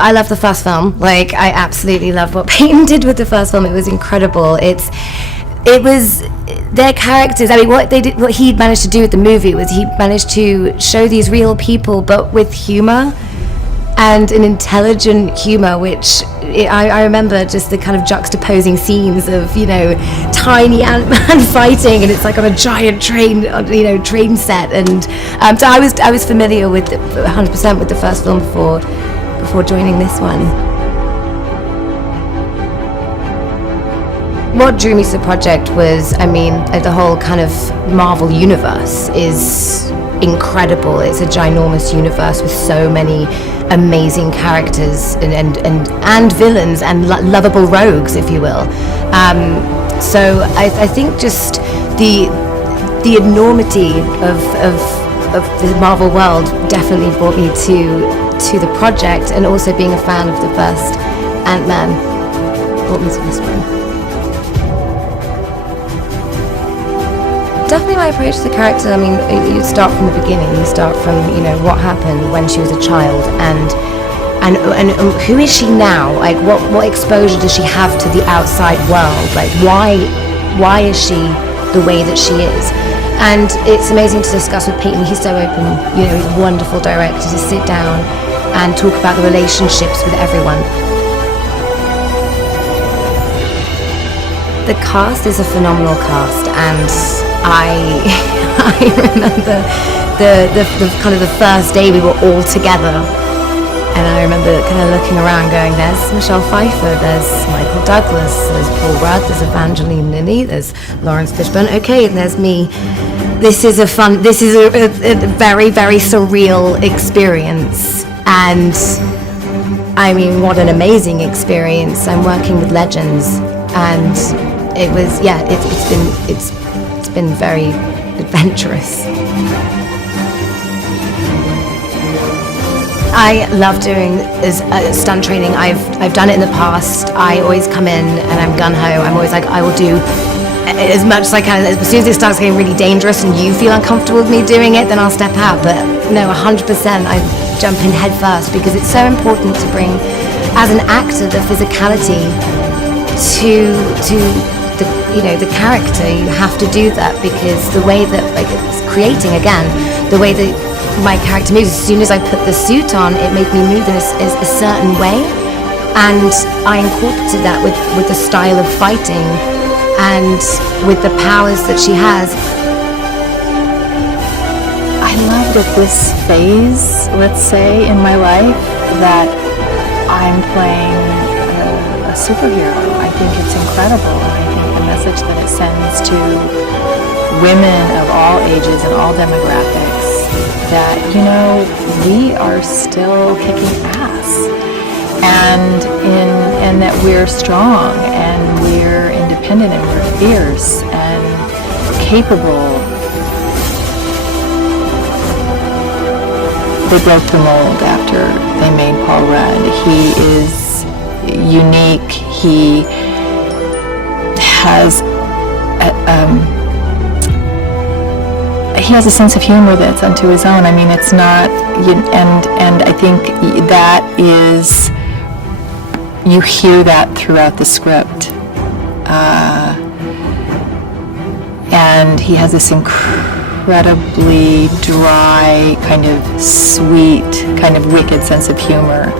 I love the first film. Like, I absolutely love what Peyton did with the first film. It was incredible. It was their characters. I mean, what he managed to do with the movie was he managed to show these real people, but with humor and an intelligent humor, which I remember just the kind of juxtaposing scenes of, you know, tiny Ant-Man fighting, and it's like on a giant train, you know, train set. And so I was familiar with 100% with the first film before joining this one. What drew me to the project was, I mean, the whole kind of Marvel universe is incredible. It's a ginormous universe with so many amazing characters and villains and lovable rogues, if you will. So I think just the enormity of the Marvel world definitely brought me to the project, and also being a fan of the first Ant-Man brought me to this one. Definitely my approach to the character. I mean, you start from the beginning. You start from, you know, what happened when she was a child, and who is she now? Like, what exposure does she have to the outside world? Like, why is she the way that she is? And it's amazing to discuss with Peyton. He's so open. You know, he's a wonderful director to sit down and talk about the relationships with everyone. The cast is a phenomenal cast, and I remember the kind of the first day we were all together, and I remember kind of looking around going, there's Michelle Pfeiffer, there's Michael Douglas, there's Paul Rudd, there's Evangeline Lilly, there's Lawrence Fishburne, okay, and there's me. This is a very, very surreal experience, and I mean, what an amazing experience. I'm working with legends, and it was, yeah, it's been very adventurous. I love doing stunt training. I've done it in the past. I always come in and I'm gung-ho. I'm always like, I will do as much as I can. As soon as it starts getting really dangerous and you feel uncomfortable with me doing it, then I'll step out. But no, 100% I jump in head first, because it's so important to bring, as an actor, the physicality to the character. You have to do that, because the way that, like, it's creating, again, the way that my character moves, as soon as I put the suit on, it made me move in a certain way, and I incorporated that with the style of fighting and with the powers that she has. I love at this phase, let's say, in my life, that I'm playing a superhero. I think it's incredible. I think the message that it sends to women of all ages and all demographics, that, you know, we are still kicking ass, and that we're strong, and we're independent, and we're fierce and capable. They broke the mold after they made Paul Rudd. He is unique. He has he has a sense of humor that's unto his own. I mean, it's not, and I think that is, you hear that throughout the script. And he has this incredibly dry, kind of sweet, kind of wicked sense of humor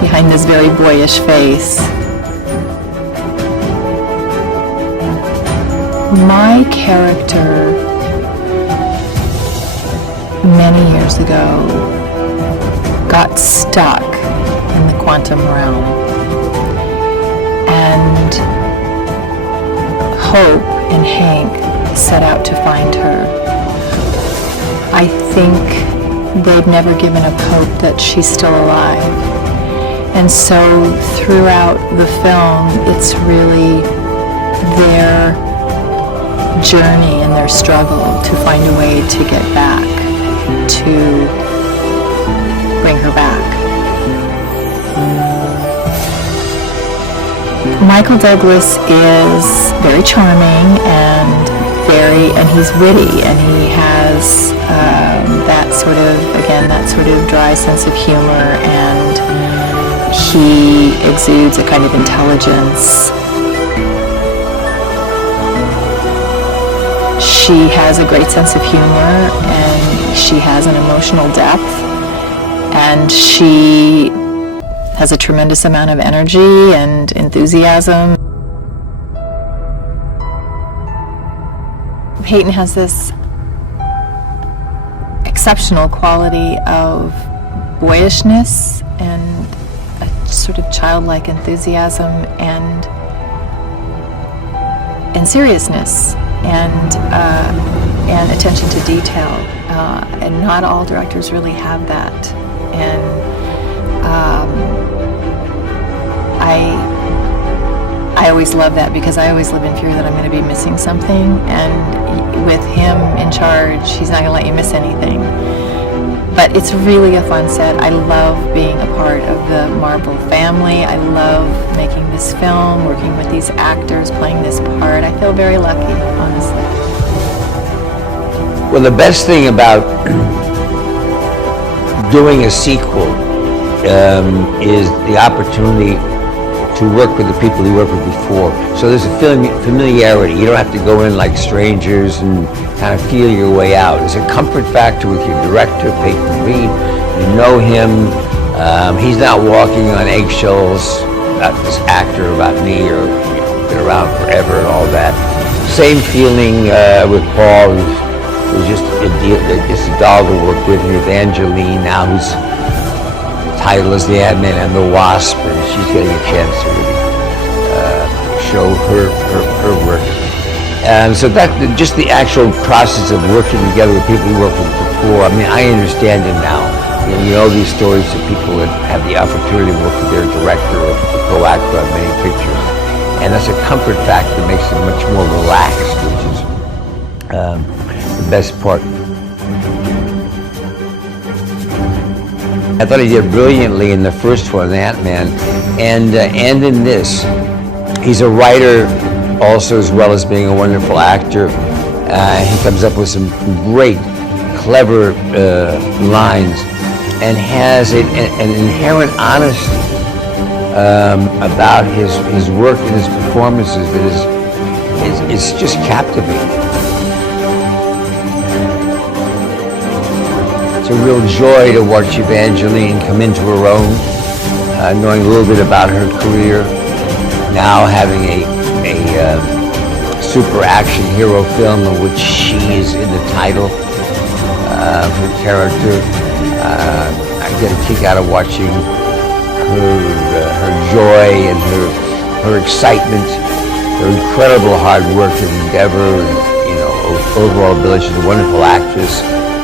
behind this very boyish face. My character, many years ago, got stuck in the quantum realm, and Hope and Hank set out to find her. I think they'd never given up hope that she's still alive, and so throughout the film, it's really their journey and their struggle to find a way to get back, to bring her back. Michael Douglas is very charming and he's witty, and he has that sort of dry sense of humor, and he exudes a kind of intelligence. She has a great sense of humor, and she has an emotional depth, and she has a tremendous amount of energy and enthusiasm. Peyton has this exceptional quality of boyishness and a sort of childlike enthusiasm and seriousness and attention to detail, and not all directors really have that. And I always love that, because I always live in fear that I'm going to be missing something, and with him in charge, he's not going to let you miss anything. But it's really a fun set. I love being a part of the Marvel family. I love making this film, working with these actors, playing this part. I feel very lucky, honestly. Well, the best thing about doing a sequel is the opportunity to work with the people you worked with before. So there's a familiarity. You don't have to go in like strangers and kind of feel your way out. There's a comfort factor with your director, Peyton Reed. You know him. He's not walking on eggshells about this actor, about me, or been around forever and all that. Same feeling with Paul, who's just a doll to work with, and Evangeline now, who's title is the Antman and the WASP, and she's getting a chance to really show her work. And so that, just the actual process of working together with people you worked with before, I mean, I understand it now. You know these stories of people that have the opportunity to work with their director or to co-act on many pictures. And that's a comfort factor that makes it much more relaxed, which is the best part. I thought he did brilliantly in the first one, Antman, and in this. He's a writer also, as well as being a wonderful actor. He comes up with some great, clever lines, and has an inherent honesty about his work and his performances that is just captivating. It's a real joy to watch Evangeline come into her own, knowing a little bit about her career, now having a super action hero film in which she is in the title, her character. I get a kick out of watching her joy and her excitement, her incredible hard work and endeavor, and overall ability. She's a wonderful actress.